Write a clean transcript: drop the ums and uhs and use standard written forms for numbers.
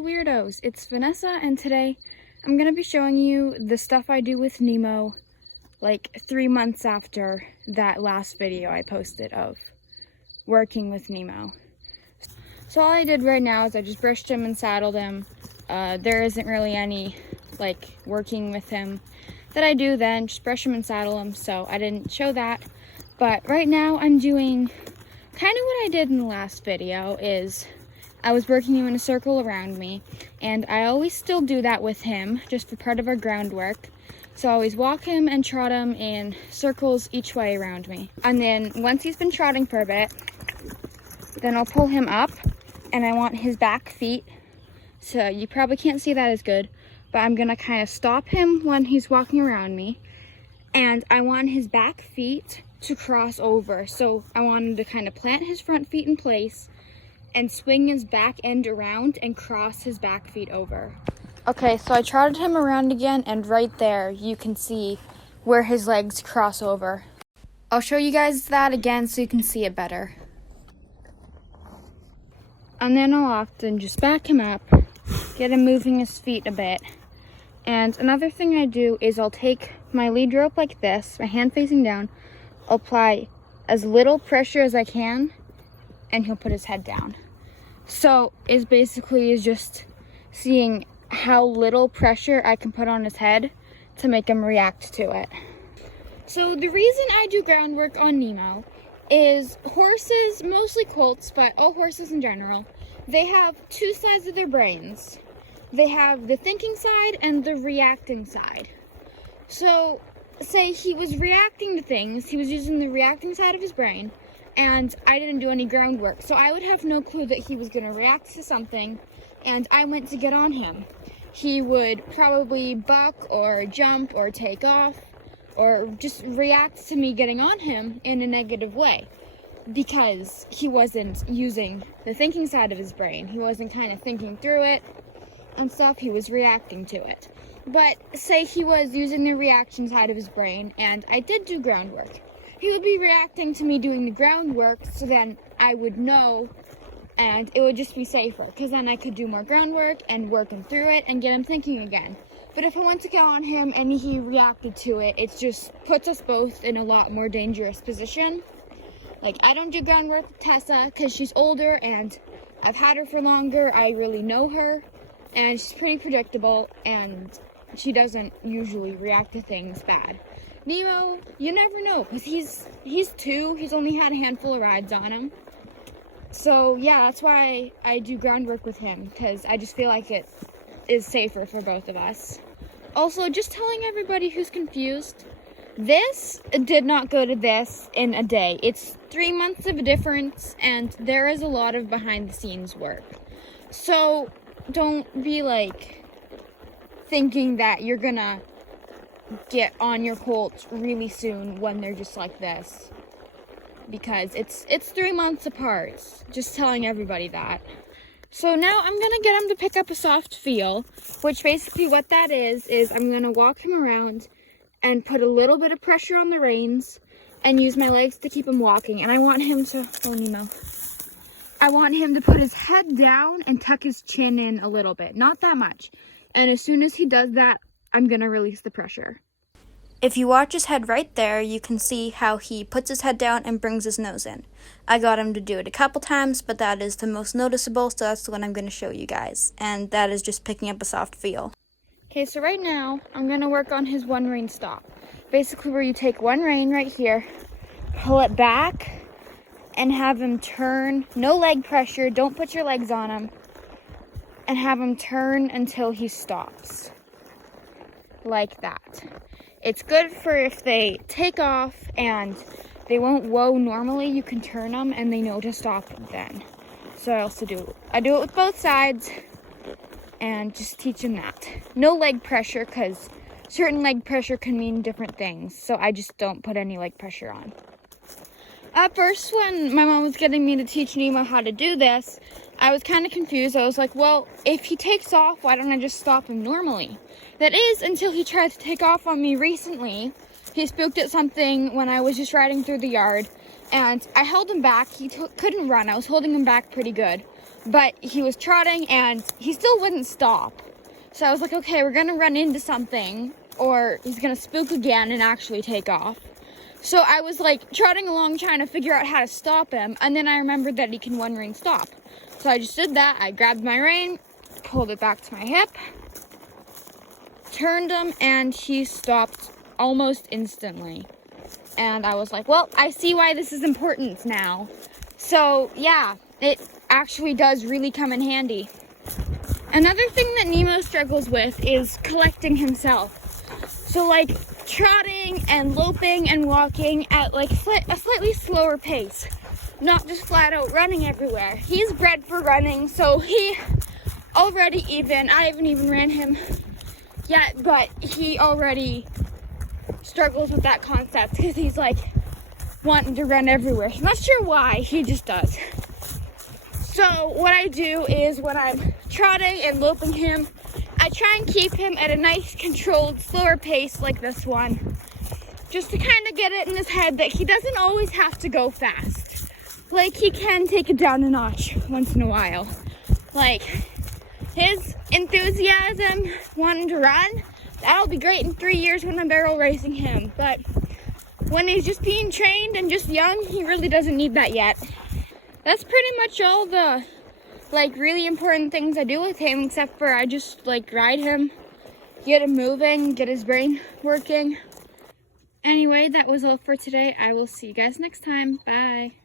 Hello weirdos, it's Vanessa, and today I'm going to be showing you the stuff I do with Nemo like 3 months after that last video I posted of working with Nemo. So all I did right now is I just brushed him and saddled him. There isn't really any like working with him that I do then, just brush him and saddle him, so I didn't show that. But right now I'm doing kind of what I did in the last video. Is I was working him in a circle around me, and I always still do that with him, just for part of our groundwork. So I always walk him and trot him in circles each way around me. And then once he's been trotting for a bit, then I'll pull him up, and I want his back feet, so you probably can't see that as good, but I'm gonna kind of stop him when he's walking around me, and I want his back feet to cross over. So I want him to kind of plant his front feet in place and swing his back end around and cross his back feet over. Okay, so I trotted him around again, and right there you can see where his legs cross over. I'll show you guys that again so you can see it better. And then I'll often just back him up, get him moving his feet a bit. And another thing I do is I'll take my lead rope like this, my hand facing down, I'll apply as little pressure as I can, and he'll put his head down. So it's basically just seeing how little pressure I can put on his head to make him react to it. So the reason I do groundwork on Nemo is horses, mostly colts, but all horses in general, they have two sides of their brains. They have the thinking side and the reacting side. So say he was reacting to things, he was using the reacting side of his brain, and I didn't do any groundwork. So I would have no clue that he was going to react to something, and I went to get on him. He would probably buck or jump or take off or just react to me getting on him in a negative way because he wasn't using the thinking side of his brain. He wasn't kind of thinking through it and stuff. He was reacting to it. But say he was using the reaction side of his brain and I did do groundwork. He would be reacting to me doing the groundwork, so then I would know, and it would just be safer, because then I could do more groundwork and work him through it and get him thinking again. But if I went to get on him and he reacted to it, it just puts us both in a lot more dangerous position. Like, I don't do groundwork with Tessa because she's older and I've had her for longer. I really know her, and she's pretty predictable, and she doesn't usually react to things bad. Nemo, you never know, because he's 2, he's only had a handful of rides on him. So yeah, that's why I do groundwork with him, because I just feel like it is safer for both of us. Also, just telling everybody who's confused, this did not go to this in a day. It's 3 months of a difference, and there is a lot of behind the scenes work. So don't be like thinking that you're gonna get on your colt really soon when they're just like this, because it's 3 months apart. Just telling everybody that. So now I'm gonna get him to pick up a soft feel, which basically what that is I'm gonna walk him around and put a little bit of pressure on the reins and use my legs to keep him walking. And I want him to, oh Nemo, I want him to put his head down and tuck his chin in a little bit, not that much. And as soon as he does that, I'm gonna release the pressure. If you watch his head right there, you can see how he puts his head down and brings his nose in. I got him to do it a couple times, but that is the most noticeable, so that's the one I'm going to show you guys. And that is just picking up a soft feel. Okay, so right now, I'm going to work on his one rein stop. Basically where you take one rein right here, pull it back, and have him turn. No leg pressure, don't put your legs on him. And have him turn until he stops. Like that. It's good for if they take off and they won't whoa normally, you can turn them and they know to stop then. So I do it with both sides and just teach them that. No leg pressure, because certain leg pressure can mean different things. So I just don't put any leg pressure on. At first, when my mom was getting me to teach Nemo how to do this, I was kind of confused. I was like, well, if he takes off, why don't I just stop him normally? That is, until he tried to take off on me recently. He spooked at something when I was just riding through the yard, and I held him back. He couldn't run. I was holding him back pretty good. but he was trotting and he still wouldn't stop. So I was like, okay, we're gonna run into something or he's gonna spook again and actually take off. So I was like trotting along trying to figure out how to stop him, and then I remembered that he can one ring stop. So I just did that. I grabbed my rein, pulled it back to my hip, turned him, and he stopped almost instantly. And I was like, well, I see why this is important now. So yeah, it actually does really come in handy. Another thing that Nemo struggles with is collecting himself. So like trotting and loping and walking at like a slightly slower pace, not just flat out running everywhere. He's bred for running, so he already I haven't even ran him yet, but he already struggles with that concept because he's like wanting to run everywhere. He's not sure why, he just does. So what I do is when I'm trotting and loping him, I try and keep him at a nice, controlled, slower pace like this one, just to kind of get it in his head that he doesn't always have to go fast. Like, he can take it down a notch once in a while. Like, his enthusiasm wanting to run, that'll be great in 3 years when I'm barrel racing him. But when he's just being trained and just young, he really doesn't need that yet. That's pretty much all the like really important things I do with him, except for I just like ride him, get him moving, get his brain working. Anyway, that was all for today. I will see you guys next time. Bye.